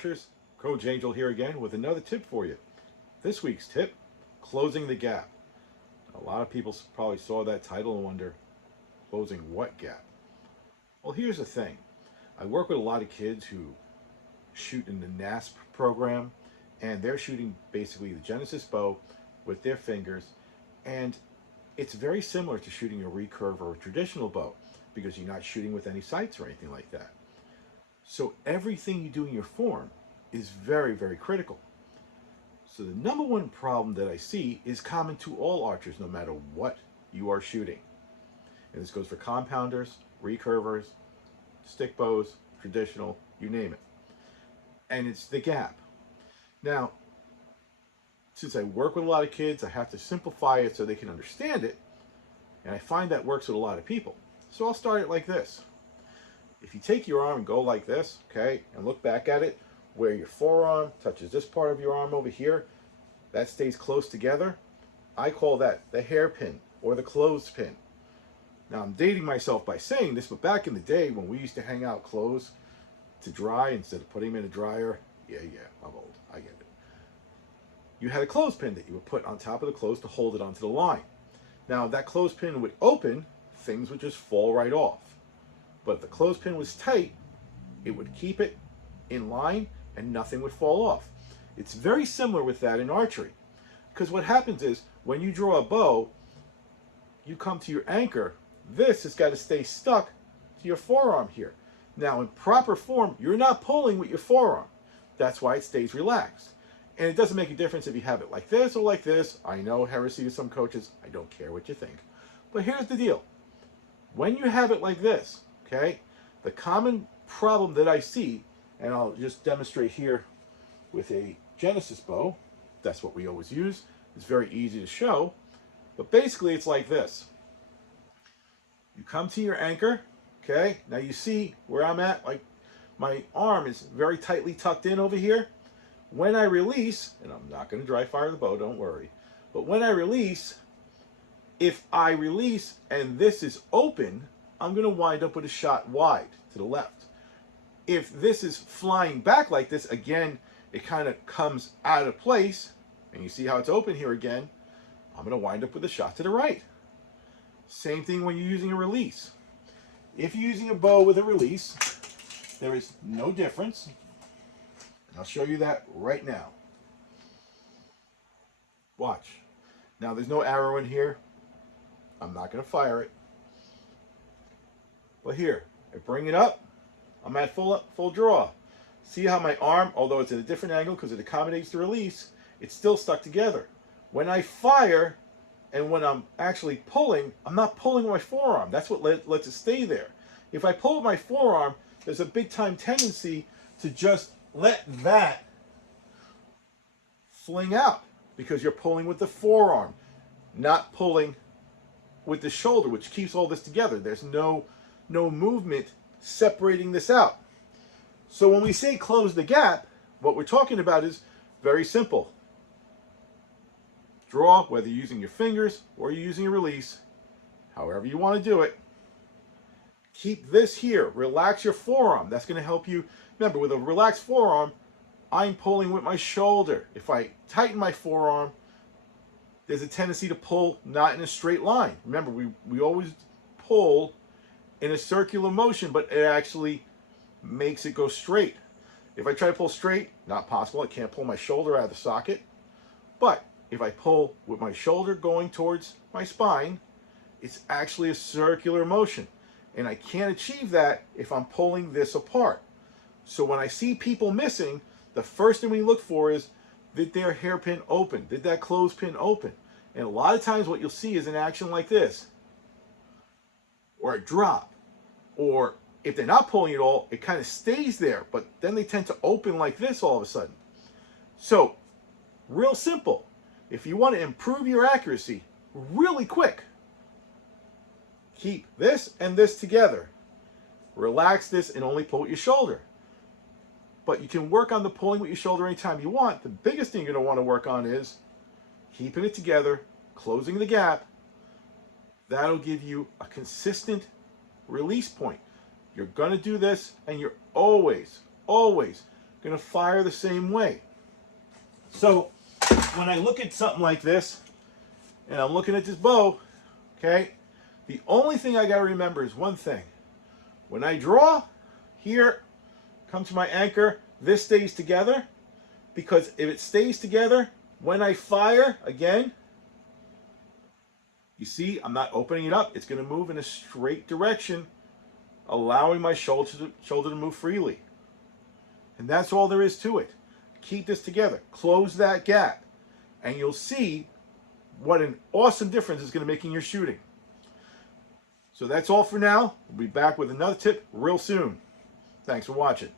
Archers, Coach Angel here again with another tip for you. This week's tip, closing the gap. A lot of people probably saw that title and wonder, closing what gap? Well, here's the thing. I work with a lot of kids who shoot in the NASP program, and they're shooting basically the Genesis bow with their fingers, and it's very similar to shooting a recurve or a traditional bow because you're not shooting with any sights or anything like that. So everything you do in your form is very, very critical. So the number one problem that I see is common to all archers, no matter what you are shooting. And this goes for compounders, recurvers, stick bows, traditional, you name it. And it's the gap. Now, since I work with a lot of kids, I have to simplify it so they can understand it. And I find that works with a lot of people. So I'll start it like this. If you take your arm and go like this, okay, and look back at it, where your forearm touches this part of your arm over here, that stays close together. I call that the hairpin or the clothespin. Now I'm dating myself by saying this, but back in the day when we used to hang out clothes to dry instead of putting them in a dryer, yeah, I'm old, I get it. You had a clothespin that you would put on top of the clothes to hold it onto the line. Now if that clothespin would open, things would just fall right off. But if the clothespin was tight, it would keep it in line and nothing would fall off. It's very similar with that in archery. Because what happens is, when you draw a bow, you come to your anchor, this has got to stay stuck to your forearm here. Now in proper form, you're not pulling with your forearm. That's why it stays relaxed. And it doesn't make a difference if you have it like this or like this. I know heresy to some coaches, I don't care what you think. But here's the deal. When you have it like this, okay, the common problem that I see, and I'll just demonstrate here with a Genesis bow, that's what we always use, it's very easy to show, but basically it's like this. You come to your anchor, okay, now you see where I'm at, like my arm is very tightly tucked in over here. When I release, and I'm not going to dry fire the bow, don't worry, but when I release, if I release and this is open, I'm going to wind up with a shot wide to the left. If this is flying back like this, again, it kind of comes out of place, and you see how it's open here again, I'm going to wind up with a shot to the right. Same thing when you're using a release. If you're using a bow with a release, there is no difference. And I'll show you that right now. Watch. Now there's no arrow in here. I'm not going to fire it. But here, I bring it up. I'm at full draw. See how my arm, although it's at a different angle because it accommodates the release, it's still stuck together. When I fire and when I'm actually pulling, I'm not pulling with my forearm. That's what lets it stay there. If I pull with my forearm, there's a big time tendency to just let that fling out because you're pulling with the forearm, not pulling with the shoulder, which keeps all this together. There's no movement separating this out. So when we say close the gap, what we're talking about is very simple. Draw, whether you're using your fingers or you're using a release, however you want to do it. Keep this here. Relax your forearm. That's going to help you. Remember, with a relaxed forearm, I'm pulling with my shoulder. If I tighten my forearm, there's a tendency to pull not in a straight line. Remember, we always pull in a circular motion, but it actually makes it go straight. If I try to pull straight, not possible. I can't pull my shoulder out of the socket. But if I pull with my shoulder going towards my spine, it's actually a circular motion. And I can't achieve that if I'm pulling this apart. So when I see people missing, the first thing we look for is, did their hairpin open? Did that clothespin open? And a lot of times what you'll see is an action like this, or a drop, or if they're not pulling at all, it kind of stays there, but then they tend to open like this all of a sudden. So, real simple. If you want to improve your accuracy really quick, keep this and this together. Relax this and only pull with your shoulder. But you can work on the pulling with your shoulder anytime you want. The biggest thing you're going to want to work on is keeping it together, closing the gap. That'll give you a consistent release point. You're going to do this, and you're always going to fire the same way. So when I look at something like this, and I'm looking at this bow, okay, the only thing I got to remember is one thing. When I draw here, come to my anchor, this stays together, because if it stays together, when I fire again, you see I'm not opening it up. It's going to move in a straight direction, allowing my shoulder to move freely. And that's all there is to it. Keep this together. Close that gap. And you'll see what an awesome difference it's going to make in your shooting. So that's all for now. We'll be back with another tip real soon. Thanks for watching.